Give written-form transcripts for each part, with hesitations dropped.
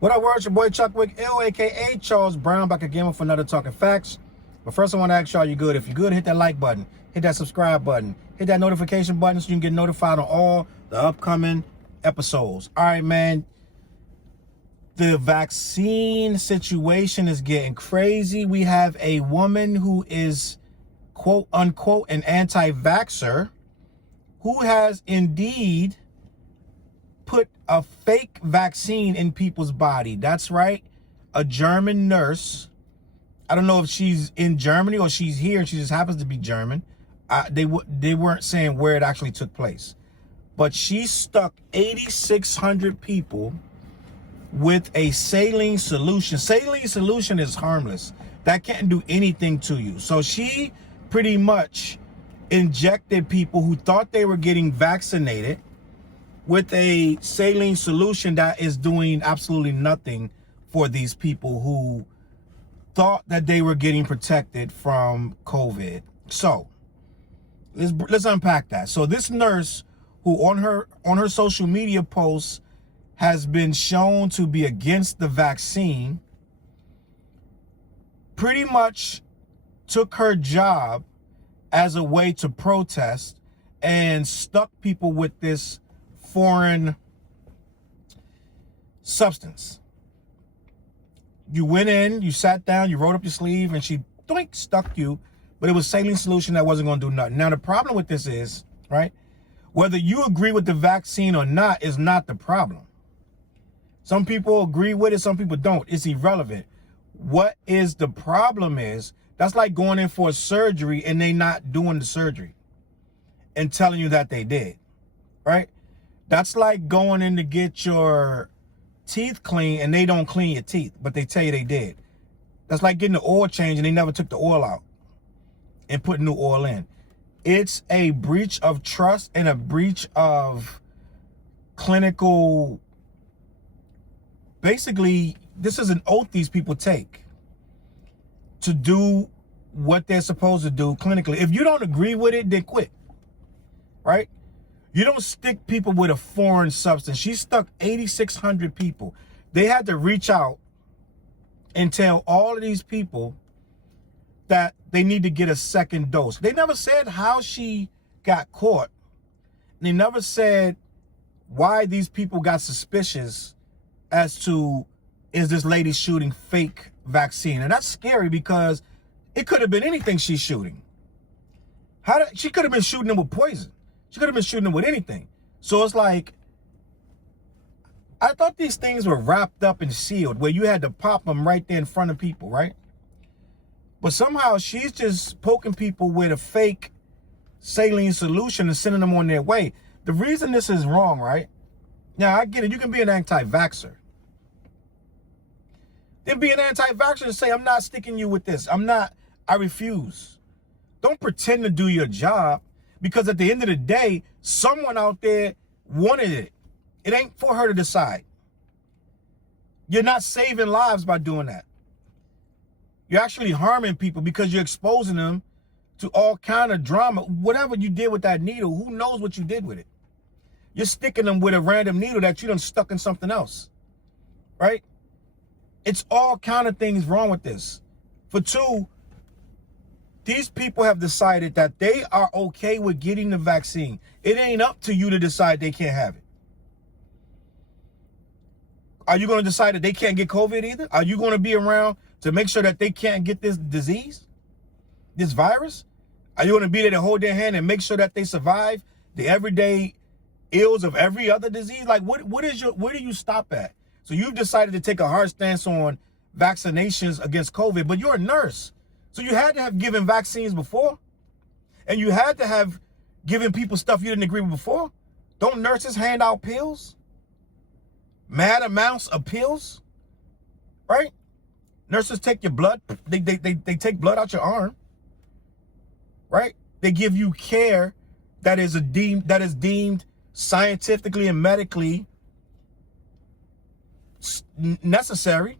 What up, world? It's your boy Chuck Wick, aka Charles Brown, back again with another Talking Facts. But first, I want to ask y'all, you good? If you're good, hit that like button, hit that subscribe button, hit that notification button so you can get notified on all the upcoming episodes. All right, man. The vaccine situation is getting crazy. We have a woman who is, quote unquote, an anti-vaxxer who has indeed put a fake vaccine in people's body. That's right. A German nurse. I don't know if she's in Germany or she's here and she just happens to be German. They weren't saying where it actually took place. But she stuck 8,600 people with a saline solution. Saline solution is harmless. That can't do anything to you. So she pretty much injected people who thought they were getting vaccinated with a saline solution that is doing absolutely nothing for these people who thought that they were getting protected from COVID. So let's unpack that. So this nurse, who on her social media posts has been shown to be against the vaccine, pretty much took her job as a way to protest and stuck people with this foreign substance. You went in, you sat down, you rolled up your sleeve, and she doink stuck you, but it was saline solution that wasn't going to do nothing. Now the problem with this is, right, whether you agree with the vaccine or not is not the problem. Some people agree with it, some people don't. It's irrelevant. What is the problem is, that's like going in for a surgery and they not doing the surgery and telling you that they did, right? That's like going in to get your teeth clean and they don't clean your teeth, but they tell you they did. That's like getting the oil change and they never took the oil out and put new oil in. It's a breach of trust and a breach of clinical. Basically, this is an oath these people take to do what they're supposed to do clinically. If you don't agree with it, then quit, right? You don't stick people with a foreign substance. She stuck 8,600 people. They had to reach out and tell all of these people that they need to get a second dose. They never said how she got caught. They never said why these people got suspicious as to, is this lady shooting fake vaccine? And that's scary because it could have been anything she's shooting. She could have been shooting them with poison. She could have been shooting them with anything. So it's like, I thought these things were wrapped up and sealed where you had to pop them right there in front of people, right? But somehow she's just poking people with a fake saline solution and sending them on their way. The reason this is wrong, right? Now, I get it. You can be an anti-vaxxer. Then be an anti-vaxxer and say, I'm not sticking you with this. I refuse. Don't pretend to do your job, because at the end of the day, someone out there wanted it. It ain't for her to decide. You're not saving lives by doing that. You're actually harming people because you're exposing them to all kind of drama. Whatever you did with that needle, who knows what you did with it? You're sticking them with a random needle that you done stuck in something else, right? It's all kind of things wrong with this. For two, these people have decided that they are okay with getting the vaccine. It ain't up to you to decide they can't have it. Are you going to decide that they can't get COVID either? Are you going to be around to make sure that they can't get this disease, this virus? Are you going to be there to hold their hand and make sure that they survive the everyday ills of every other disease? Like, where do you stop at? So you've decided to take a hard stance on vaccinations against COVID, but you're a nurse. So you had to have given vaccines before, and you had to have given people stuff you didn't agree with before. Don't nurses hand out pills? Mad amounts of pills, right? Nurses take your blood. They take blood out your arm, right? They give you care that is deemed scientifically and medically necessary.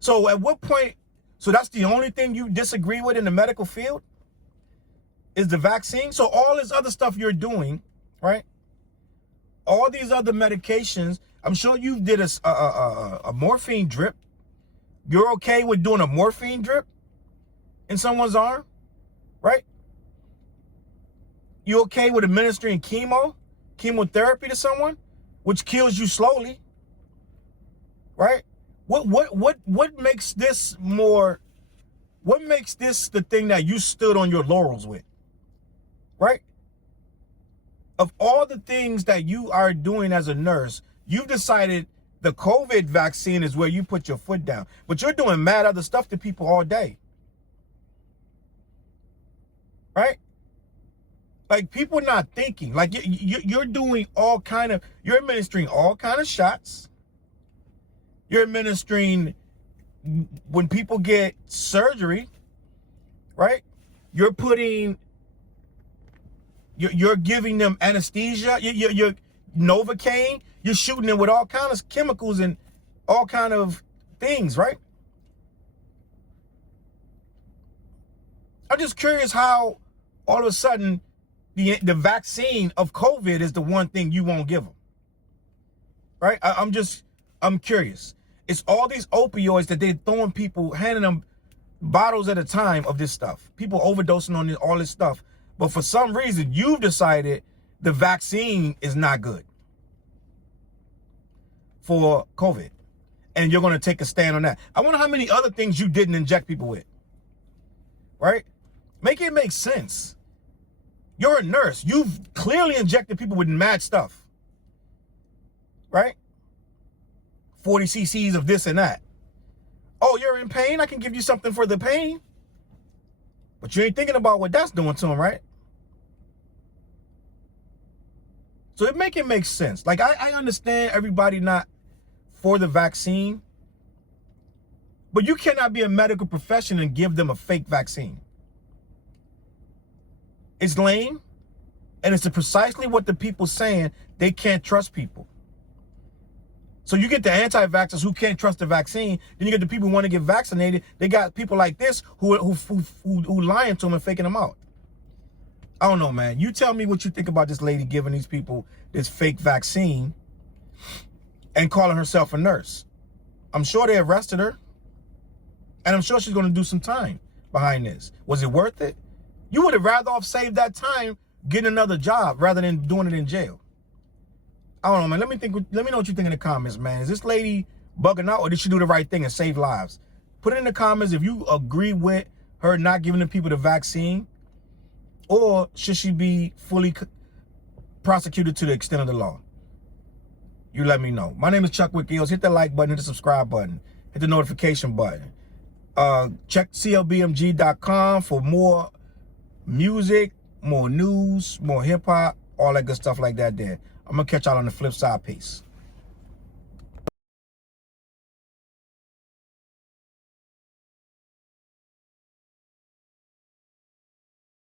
So at what point? So that's the only thing you disagree with in the medical field is the vaccine. So all this other stuff you're doing, right? All these other medications, I'm sure you did a morphine drip. You're okay with doing a morphine drip in someone's arm, right? You okay with administering chemotherapy to someone, which kills you slowly, right? What makes this more? What makes this the thing that you stood on your laurels with, right? Of all the things that you are doing as a nurse, you've decided the COVID vaccine is where you put your foot down, but you're doing mad other stuff to people all day, right? Like, people not thinking. Like, you're doing all kind of, you're administering all kind of shots. You're administering when people get surgery, right? You're putting, you're giving them anesthesia. You're Novocaine. You're shooting them with all kinds of chemicals and all kind of things, right? I'm just curious how all of a sudden the vaccine of COVID is the one thing you won't give them, right? I'm curious. It's all these opioids that they're throwing people, handing them bottles at a time of this stuff. People overdosing on all this stuff. But for some reason, you've decided the vaccine is not good for COVID. And you're going to take a stand on that. I wonder how many other things you didn't inject people with, right? Make it make sense. You're a nurse. You've clearly injected people with mad stuff, right? 40 cc's of this and that. Oh, you're in pain? I can give you something for the pain. But you ain't thinking about what that's doing to them, right? So it makes sense. Like, I understand everybody not for the vaccine, but you cannot be a medical professional and give them a fake vaccine. It's lame, and it's precisely what the people saying they can't trust people. So you get the anti-vaxxers who can't trust the vaccine, then you get the people who want to get vaccinated. They got people like this who lying to them and faking them out. I don't know, man. You tell me what you think about this lady giving these people this fake vaccine and calling herself a nurse. I'm sure they arrested her, and I'm sure she's going to do some time behind this. Was it worth it? You would have rather off saved that time getting another job rather than doing it in jail. I don't know, man. Let me know what you think in the comments, man. Is this lady bugging out, or did she do the right thing and save lives? Put it in the comments if you agree with her not giving the people the vaccine, or should she be fully prosecuted to the extent of the law? You let me know. My name is Chuck with Gills. Hit the like button, hit the subscribe button, hit the notification button. Check CLBMG.com for more music, more news, more hip-hop, all that good stuff like that there. I'm going to catch y'all on the flip side. Peace.